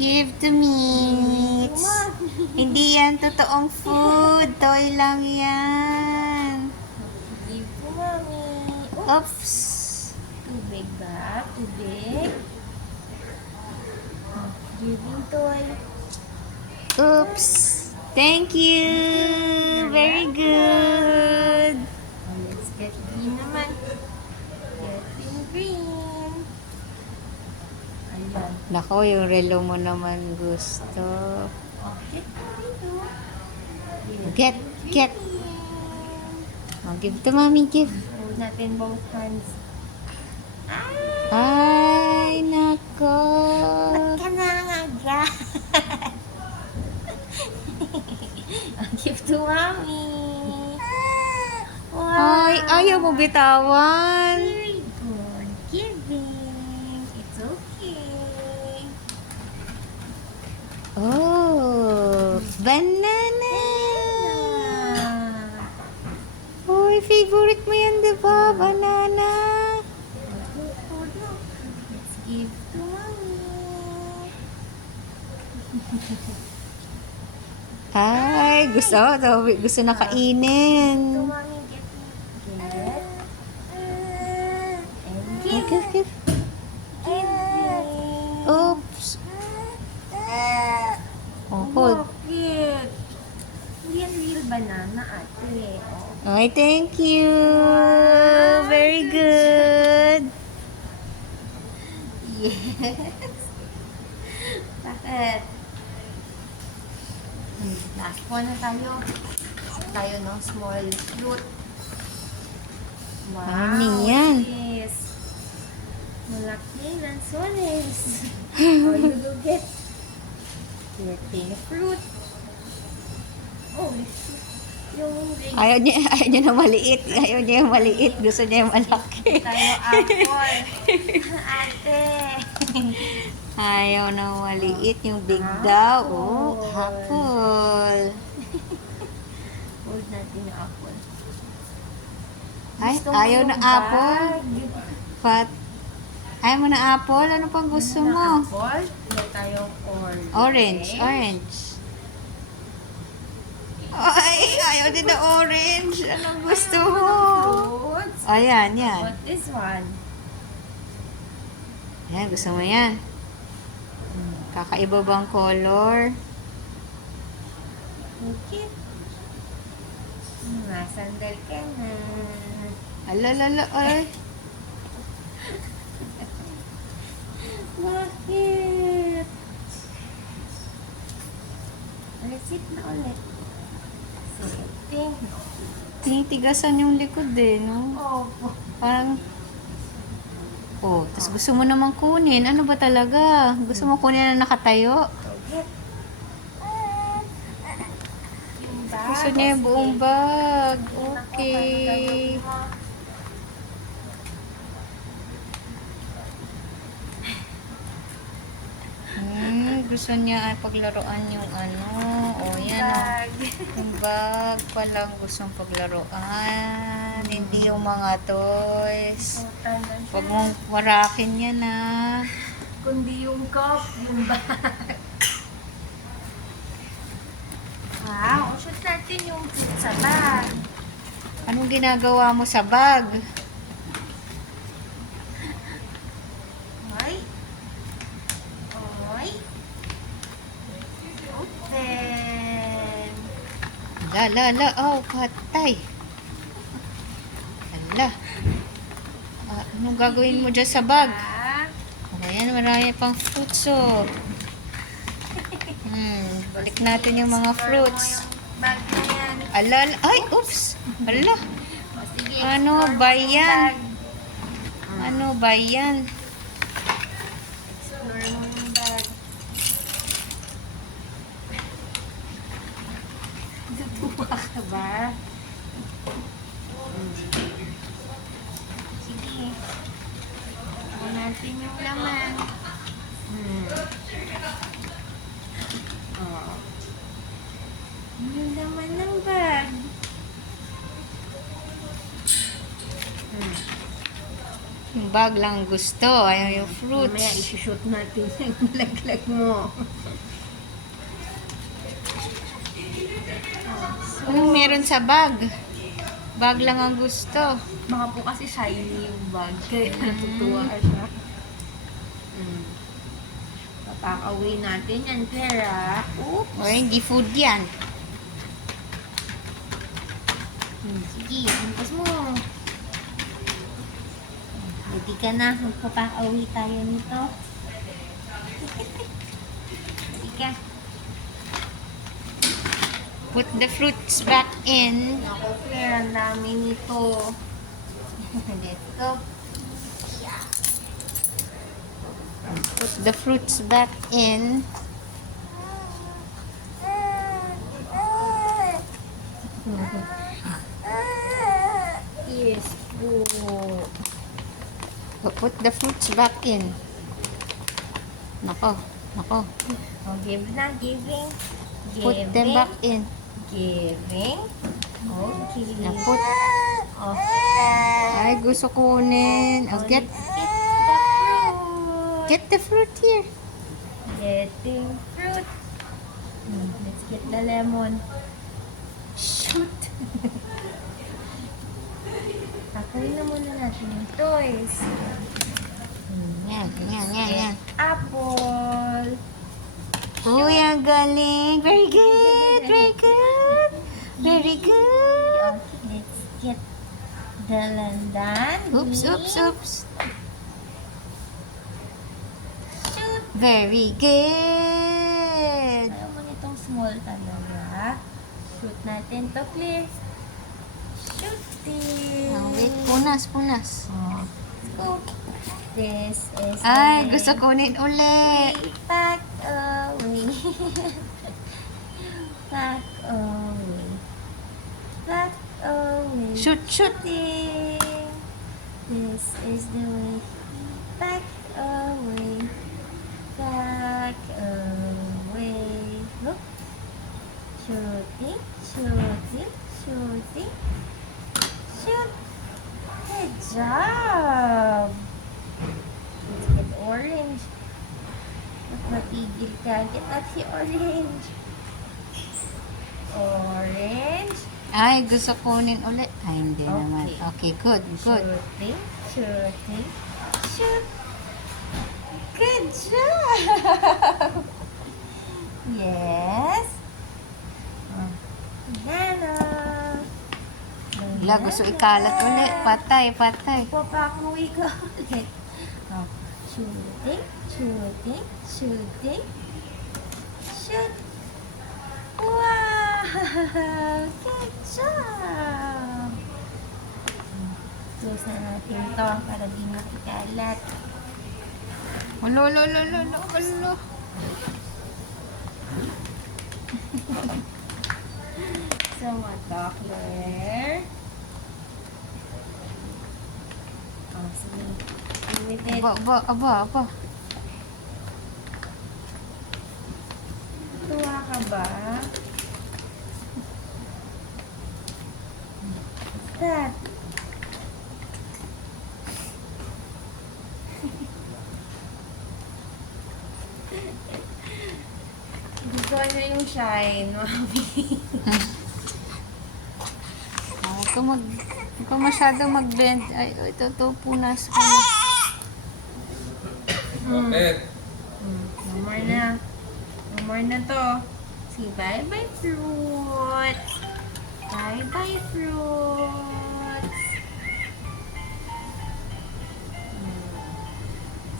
Give to me. Hindi yan totoong food. Toy lang yan. Give to mommy. Oops. Too big ba? Too big? Giving toy. Oops. Thank you. Very good. Let's get green naman. Getting green. Ayan. Nako, yung relo mo naman gusto. Okay. Get. Oh, give to mommy, give. Hold natin both hands. Ay, nako. Ba't ka nangagat? Give to mommy. Wow. Ay, ayaw mo bitawan. Very good. Giving. It's okay. Oh, banana. Ah. Uy, favorite mo yan, di ba? Banana. Let's give to mommy. Ay, gusto na To kainin. mommy, get. And Ay, give. give. Giving. Oops. Oh, hold. Bakit? Hindi yan real banana, ate. Oh. Ay, thank you. Very good. Yes. Bakit? Last one na tayo. Tayo ng small fruit. Wow. Mami, yan. Yes. Malaki lansones. Oh, you do get your pink fruit. Oh, yung big Ayaw niya na maliit. Ayaw niya yung maliit. Gusto niya yung malaki. tayo apple. Ate. Ayaw na maliit. Yung big daw. Oh, apple. Hold natin yung apple. Ay, Gusto mo ayaw yung na apple. bag? Pat. Ayaw mo na apple? Ano pang gusto Ano na mo? apple? Hindi tayong orange. Orange. Ay, ayaw din na orange. Anong gusto mo? Fruits. Ayan, yan. What this one? Ayan, gusto mo yan. Kakaiba bang color? Okay. Nasandal ka na. Alalala, ay. Bakit? Sit na ulit. Sitting. Tinitigasan yung likod eh, no? Opo. Parang, oh, tapos gusto mo namang kunin. Ano ba talaga? Gusto mo kunin na nakatayo? Get. Yung bag. Gusto niya yung buong bag. Okay. Gusto niya ay paglaruan yung ano. O, yan o. Bag. Yung bag palang gustong paglaruan. Hindi yung mga toys. Huwag mong warakin yan ah. Kundi yung cup, yung bag. Wow, shoot natin yung fruit sa bag. Anong ginagawa mo sa bag? Oy. Oy. Open. La. Oh, patay. Hala. Anong gagawin mo dyan sa bag? Ayan, marami pang fruits oh. Balik natin yung mga fruits. Bag na yan. Alala. Ay, oops. Hala. O, sige, Ano explore ba mo yung yan? bag. Ano ba yan? Explore mo yung bag. Natutuwa ka ba? Sige. Tingnan natin yung laman. Oh. Yung laman ng bag. bag lang gusto. Ayaw yung fruits. Mamaya isushoot natin yung laglag mo. Anong meron sa bag? Bag lang ang gusto. Baka po kasi shiny yung bag. Kaya natutuwa siya. Papakawin natin yan, Clara. Oops. O, hindi food yan. Sige, hampas mo. Ready ka na. Magpapakawi tayo nito. Ready ka. Put the fruits back in. Ako, Claire, ang dami nito. Let's go. Put the fruits back in. Yes, po. Put the fruits back in. Nako, nako. Oh, give na, giving. Put them back in. Giving. Okay. Na-put. Oh. Ay, gusto kunin. Oh, Get the fruit. get the fruit here. Getting fruit. Let's get the lemon. Shoot! Takuin na muna natin yung toys. Yan, yan, yan, yan. Apple. Uy, ang galing. Very good, very good. Very good. Okay, let's get the landan. Oops, oops, oops. Shoot! Very good. Ayaw mo nitong small talaga. Shoot natin to, clear. Shooting! Oh, wait, punas, punas. Oh, scoop. This is Ay, the gusto kunin uli. pack away. Pack away. Pack away. Shoot, shoot. Shooting. This is the way. Pack away. Pack away. Look. Shooting, shooting, shooting. Shoot. Good job. Let's get orange. Ba't matigil ka? Get out si orange. Orange. Ay, gusto kunin uli. Ay, hindi Okay. naman. Okay, good, good. Shooting, shooting, shoot. Good job. Yes. Oh. Banana. Wala, gusto ikalat uli. Patay, patay. Papakuwi ko ulit. Oh. Shooting, shooting, shooting. Shoot. Wow! Good job! Close na natin to para di makikalat. Ulo, ulo, ulo, ulo, ulo, ulo. So, Claire. Oh, sige. With it. Aba, aba, aba, aba. Tuwa ka ba? What's that? Gusto niya yung shine, mami. Huwag ka masyadong mag-bend. Ay, ito, punas, punas. Bakit? No more na. No more na to. Say bye-bye, fruits. Bye-bye, fruits.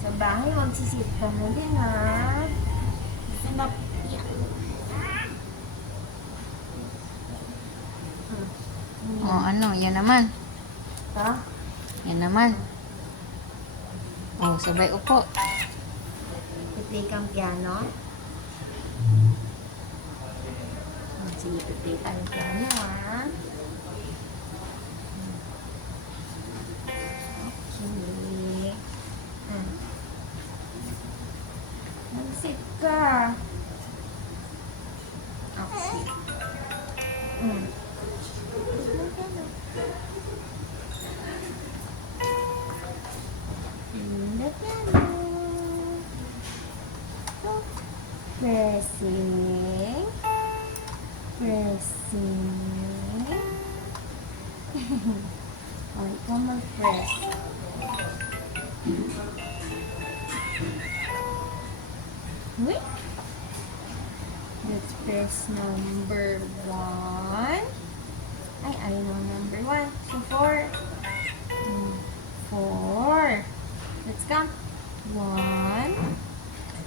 Sa bahay, magsisit ka na din, ha? Sarap yan. Oh, ano, yan naman. Ito? Yan naman. Oh, sabay upo. Play kang piano? Sige, play tayo piano, ha? Okay. Mag-sit ka. Okay. Pressing. Pressing. Oh, ikaw mag-press. Wait. Let's press number 1. Ay, ayaw naman number 1. So, 4. 4. Let's count. 1,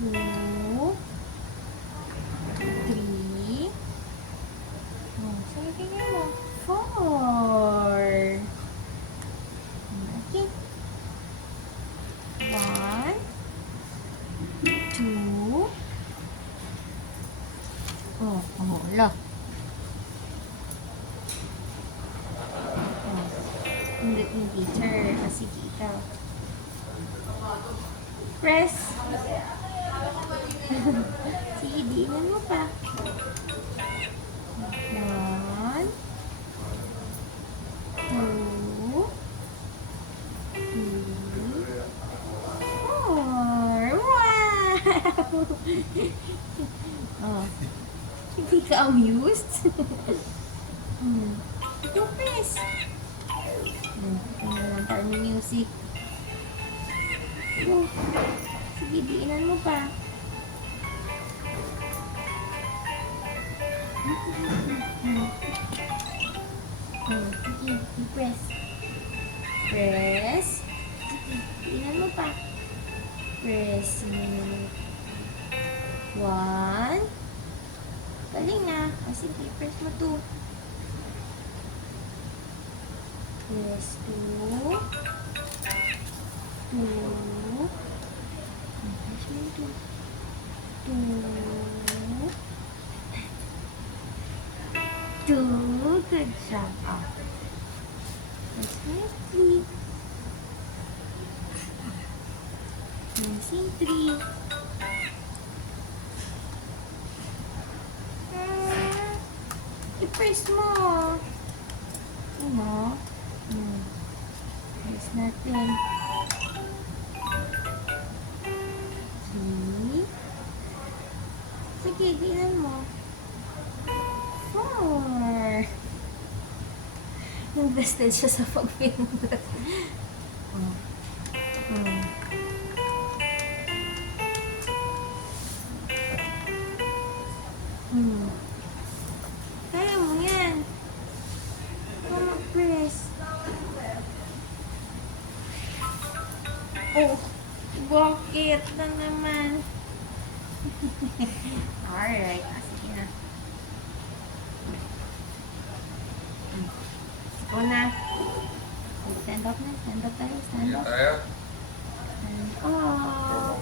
2, 3. Oh, sige, tingnan mo. 4. Okay. 1, 2. Oh, wala. Oh, hindi ni teacher. Kasi ikaw. Press. Sige, diinan mo pa. 1, 2, 3, 4. Wow! Oh. Hindi ka amused? Ito, press. Ito na lang para may music. Oh. Sige, diinan mo pa. Sige, press. Press. Sige, diinan mo pa. Press. 1. Galing na. Sige, press mo 2. Press 2. 2. Press mo 2. 2. 2. Good job. Oh. Press mo 3. Pressing 3. I-press mo. Ano? Press natin. 3. Sige, tingnan mo. 4. Invested siya sa pag-finger. Oh. Kaya mo yan. Ikaw mag-press. Oh, bakit na naman? Alright, sige na. Ikaw na. Stand up na, stand up tayo, stand up. Tayo. Stand up.